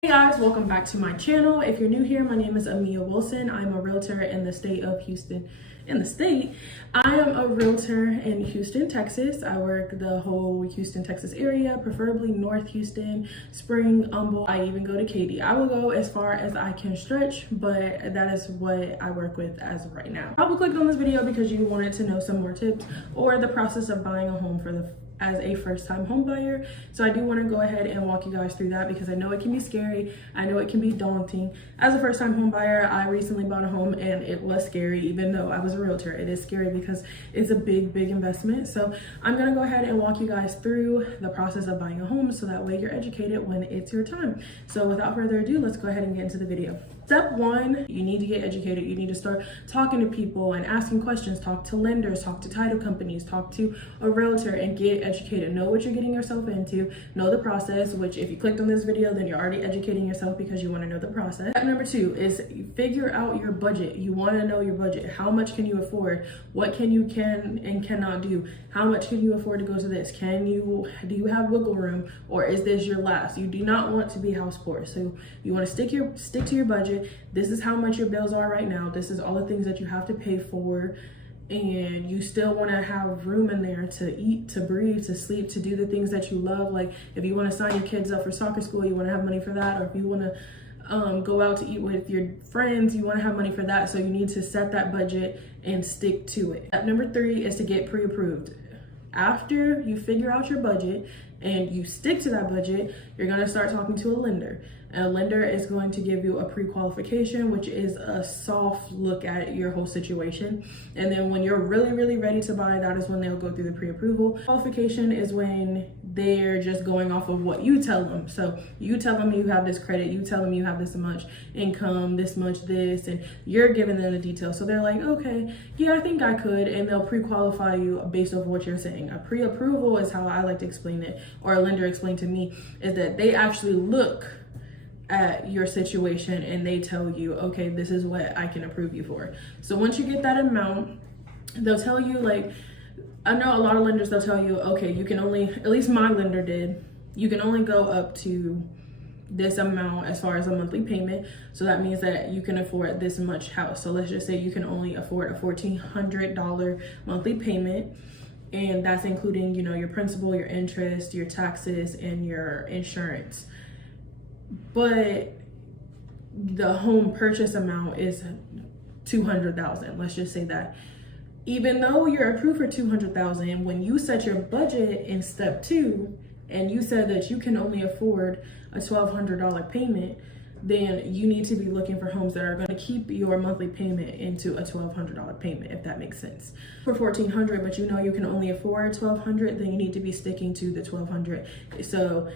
Hey guys, welcome back to my channel. If you're new here, my name is Ameeyah Wilson. I'm a realtor in the state of Houston. I am a realtor in Houston, Texas. I work the whole Houston, Texas area, preferably North Houston, Spring, Humboldt. I even go to Katy. I will go as far as I can stretch, but that is what I work with as of right now. Probably clicked on this video because you wanted to know some more tips or the process of buying a home as a first-time home buyer. So I do want to go ahead and walk you guys through that because I know it can be scary. I know it can be daunting. As a first-time home buyer, I recently bought a home and it was scary. Even though I was a realtor, it is scary because it's a big investment. So I'm gonna go ahead and walk you guys through the process of buying a home so that way you're educated when it's your time. So without further ado, let's go ahead and get into the video. Step one, you need to get educated. You need to start talking to people and asking questions. Talk to lenders, talk to title companies, talk to a realtor and get educated. Know what you're getting yourself into, know the process, which if you clicked on this video, then you're already educating yourself because you want to know the process. Step number two is figure out your budget. You want to know your budget. How much can you afford? What can and cannot do? How much can you afford to go to this? Do you have wiggle room, or is this your last? You do not want to be house poor. So you want to stick to your budget. This is how much your bills are right now. This is all the things that you have to pay for, and you still want to have room in there to eat, to breathe, to sleep, to do the things that you love. Like if you want to sign your kids up for soccer school, you want to have money for that. Or if you want to go out to eat with your friends, you want to have money for that. So you need to set that budget and stick to it. Step number three is to get pre-approved. After you figure out your budget and you stick to that budget, you're going to start talking to a lender. A lender is going to give you a pre-qualification, which is a soft look at your whole situation. And then when you're really ready to buy, that is when they'll go through the pre-approval. Qualification is when they're just going off of what you tell them. So you tell them you have this credit, you tell them you have this much income, this much this, and you're giving them the details. So they're like, okay, yeah, I think I could, and they'll pre-qualify you based off what you're saying. A pre-approval is how I like to explain it, or a lender explained to me, is that they actually look at your situation and they tell you, okay, this is what I can approve you for. So once you get that amount, they'll tell you, like, I know a lot of lenders, they'll tell you, okay, you can only, at least my lender did, you can only go up to this amount as far as a monthly payment. So that means that you can afford this much house. So let's just say you can only afford a $1,400 monthly payment. And that's including, you know, your principal, your interest, your taxes, and your insurance. But the home purchase amount is $200,000. Let's just say that. Even though you're approved for $200,000, when you set your budget in step two, and you said that you can only afford a $1,200 payment, then you need to be looking for homes that are going to keep your monthly payment into a $1,200 payment, if that makes sense. For $1,400, but you know you can only afford $1,200, then you need to be sticking to the $1,200. So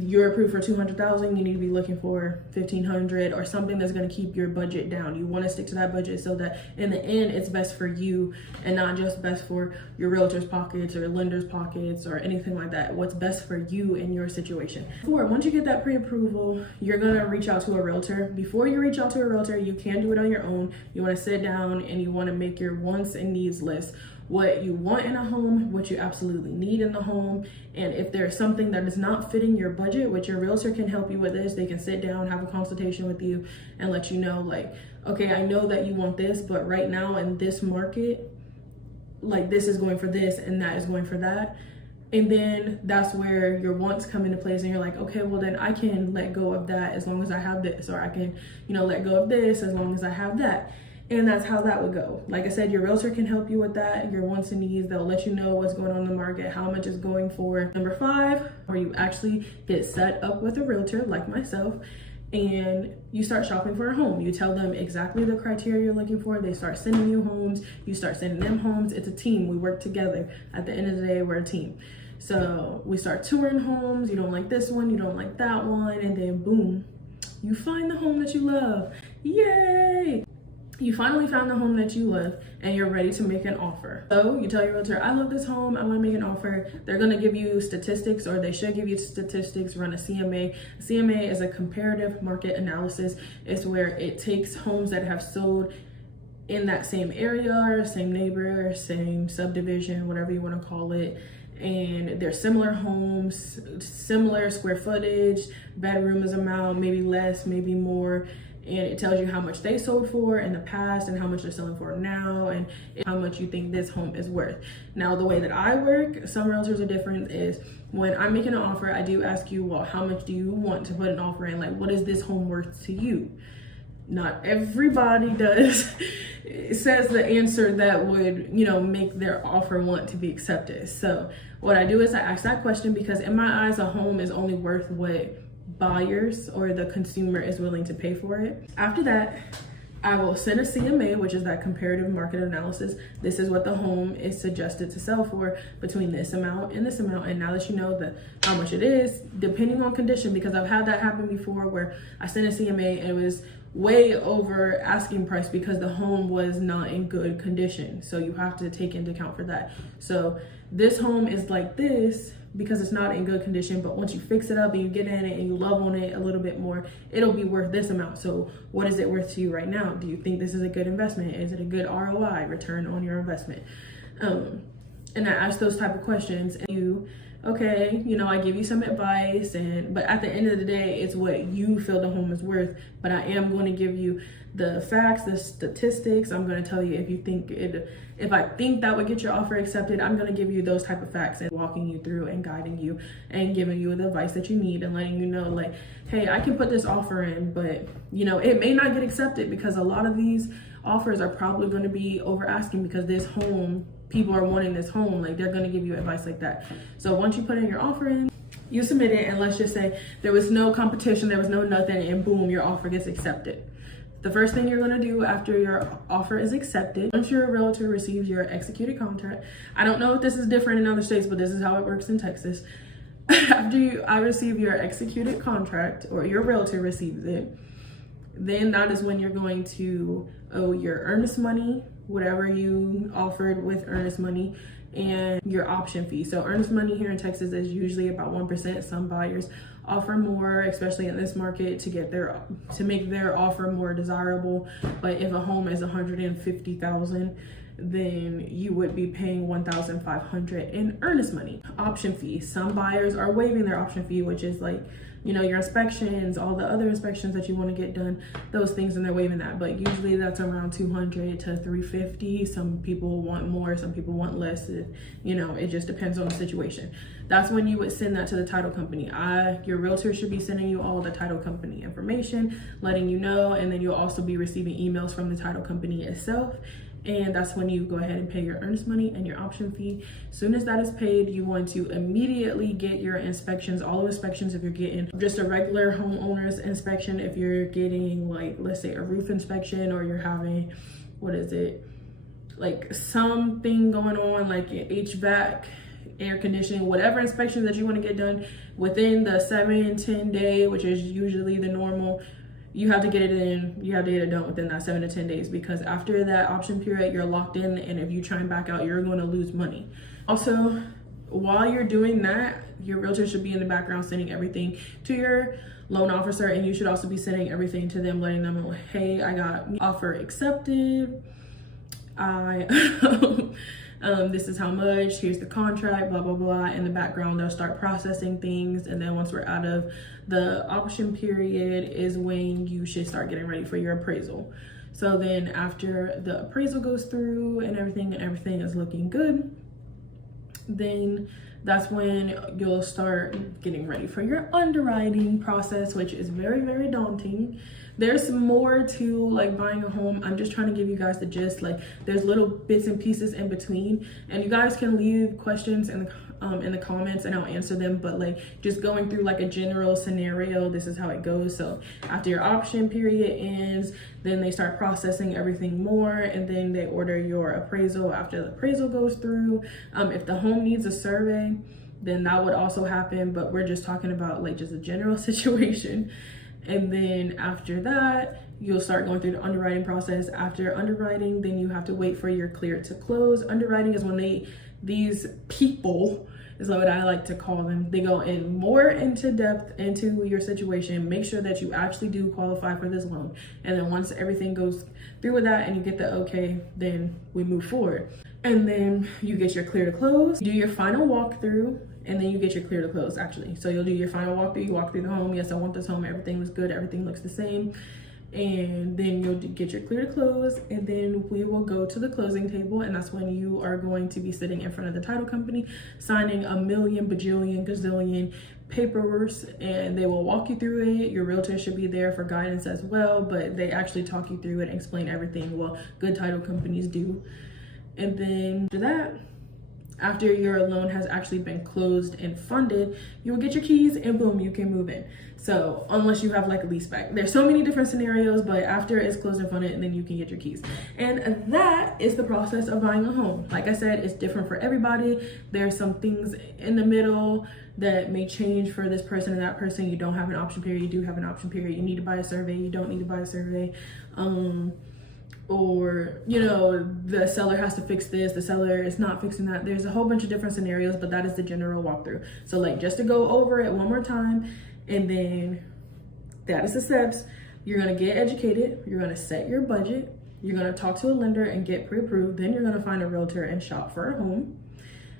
you're approved for $200,000, you need to be looking for $1,500 or something that's going to keep your budget down. You want to stick to that budget so that in the end it's best for you and not just best for your realtor's pockets or your lender's pockets or anything like that. What's best for you in your situation. Once you get that pre-approval, you're going to reach out to a realtor. Before you reach out to a realtor, you can do it on your own. You want to sit down and you want to make your wants and needs list. What you want in a home, what you absolutely need in the home, and if there's something that is not fitting your budget, which your realtor can help you with this, they can sit down, have a consultation with you, and let you know, like, okay, I know that you want this, but right now in this market, like, this is going for this and that is going for that. And then that's where your wants come into place and you're like, okay, well then I can let go of that as long as I have this, or I can, you know, let go of this as long as I have that. And that's how that would go. Like I said, your realtor can help you with that, your wants and needs. They'll let you know what's going on in the market, how much is going for. Number five, or you actually get set up with a realtor like myself and you start shopping for a home. You tell them exactly the criteria you're looking for. They start sending you homes. You start sending them homes. It's a team. We work together. At the end of the day, we're a team. So we start touring homes. You don't like this one, you don't like that one, and then boom, you find the home that you love. Yay! You finally found the home that you love and you're ready to make an offer. So you tell your realtor, I love this home, I want to make an offer. They're going to give you statistics, or they should give you statistics, run a CMA. A CMA is a comparative market analysis. It's where it takes homes that have sold in that same area, or same neighbor, same subdivision, whatever you want to call it, and they're similar homes, similar square footage, bedrooms amount, maybe less, maybe more, and it tells you how much they sold for in the past and how much they're selling for now and how much you think this home is worth. Now, the way that I work, some realtors are different, is when I'm making an offer, I do ask you, well, how much do you want to put an offer in? Like, what is this home worth to you? Not everybody does says the answer that would, you know, make their offer want to be accepted. So what I do is I ask that question because in my eyes, a home is only worth what buyers or the consumer is willing to pay for it. After that, I will send a CMA, which is that comparative market analysis. This is what the home is suggested to sell for between this amount and this amount. And now that you know how much it is, depending on condition, because I've had that happen before where I sent a CMA and it was way over asking price because the home was not in good condition. So you have to take into account for that. So this home is like this because it's not in good condition, but once you fix it up and you get in it and you love on it a little bit more, it'll be worth this amount. So what is it worth to you right now? Do you think this is a good investment? Is it a good ROI, return on your investment? And I ask those type of questions, and you, okay, you know, I give you some advice, but at the end of the day, it's what you feel the home is worth. But I am going to give you the facts, the statistics. I'm going to tell you if I think that would get your offer accepted, I'm going to give you those type of facts and walking you through and guiding you and giving you the advice that you need and letting you know, like, hey, I can put this offer in, but you know, it may not get accepted because a lot of these offers are probably going to be over asking because this home, people are wanting this home, like they're going to give you advice like that. So once you put in your offer in, you submit it, and let's just say there was no competition, there was no nothing, and boom, your offer gets accepted. The first thing you're going to do after your offer is accepted, once your realtor receives your executed contract, I don't know if this is different in other states, but this is how it works in Texas. After I receive your executed contract, or your realtor receives it, then that is when you're going to owe your earnest money, whatever you offered with earnest money, and your option fee. So earnest money here in Texas is usually about 1%. Some buyers offer more, especially in this market, to make their offer more desirable. But if a home is $150,000, then you would be paying $1,500 in earnest money. Option fee. Some buyers are waiving their option fee, which is like, you know, your inspections, all the other inspections that you want to get done, those things, and they're waiving that. But usually that's around $200 to $350. Some people want more, some people want less. You know, it just depends on the situation. That's when you would send that to the title company. Your realtor should be sending you all the title company information, letting you know, and then you'll also be receiving emails from the title company itself. And that's when you go ahead and pay your earnest money and your option fee. As soon as that is paid, you want to immediately get your inspections, all the inspections. If you're getting just a regular homeowner's inspection, if you're getting, like, let's say a roof inspection, or you're having, like something going on, like HVAC, air conditioning, whatever inspection that you want to get done within the 7-10 day, which is usually the normal, you have to get it in, you have to get it done within that 7 to 10 days, because after that option period, you're locked in, and if you try and back out, you're going to lose money. Also, while you're doing that, your realtor should be in the background sending everything to your loan officer, and you should also be sending everything to them, letting them know, hey, I got offer accepted, this is how much, here's the contract, blah, blah, blah. In the background, they'll start processing things. And then once we're out of the option period is when you should start getting ready for your appraisal. So then after the appraisal goes through and everything is looking good, then that's when you'll start getting ready for your underwriting process, which is very, very daunting. There's more to, like, buying a home. I'm just trying to give you guys the gist. Like, there's little bits and pieces in between, and you guys can leave questions in the comments and I'll answer them. But like, just going through like a general scenario, this is how it goes. So after your option period ends, then they start processing everything more, and then they order your appraisal. After the appraisal goes through, if the home needs a survey, then that would also happen, but we're just talking about like just a general situation. And then after that, you'll start going through the underwriting process. After underwriting, then you have to wait for your clear to close. Underwriting is when these people, is what I like to call them, they go in more into depth into your situation, make sure that you actually do qualify for this loan. And then once everything goes through with that and you get the okay, then we move forward. And then you get your clear to close, do your final walkthrough, and then you get your clear to close actually. So you'll do your final walkthrough, you walk through the home. Yes, I want this home, everything was good, everything looks the same. And then you'll get your clear to close, and then we will go to the closing table, and that's when you are going to be sitting in front of the title company, signing a million, bajillion, gazillion paperwork, and they will walk you through it. Your realtor should be there for guidance as well, but they actually talk you through it and explain everything. Well, good title companies do. And then after that, after your loan has actually been closed and funded, you will get your keys and boom, you can move in. So unless you have like a lease back, there's so many different scenarios, but after it's closed and funded, and then you can get your keys. And that is the process of buying a home. Like I said, it's different for everybody. There's some things in the middle that may change for this person and that person. You don't have an option period, you do have an option period. You need to buy a survey, you don't need to buy a survey. Or, you know, the seller has to fix this, the seller is not fixing that. There's a whole bunch of different scenarios, but that is the general walkthrough. So like, just to go over it one more time, and then that is the steps. You're gonna get educated, you're gonna set your budget, you're gonna talk to a lender and get pre-approved, then you're gonna find a realtor and shop for a home.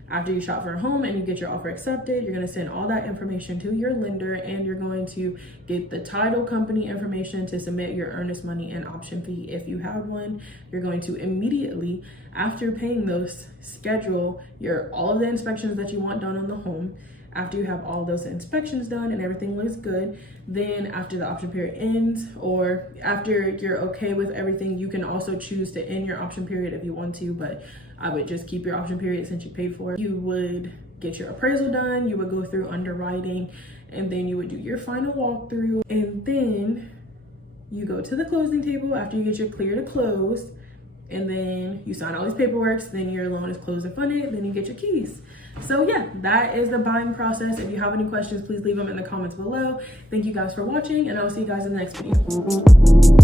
After you shop for a home and you get your offer accepted, you're gonna send all that information to your lender, and you're going to get the title company information to submit your earnest money and option fee if you have one. You're going to immediately, after paying those, schedule all of the inspections that you want done on the home. After you have all those inspections done and everything looks good, then after the option period ends, or after you're okay with everything, you can also choose to end your option period if you want to, but I would just keep your option period since you paid for it. You would get your appraisal done, you would go through underwriting, and then you would do your final walkthrough, and then you go to the closing table after you get your clear to close, and then you sign all these paperwork, then your loan is closed and funded, then you get your keys. So yeah, that is the buying process. If you have any questions, please leave them in the comments below. Thank you guys for watching, and I will see you guys in the next video.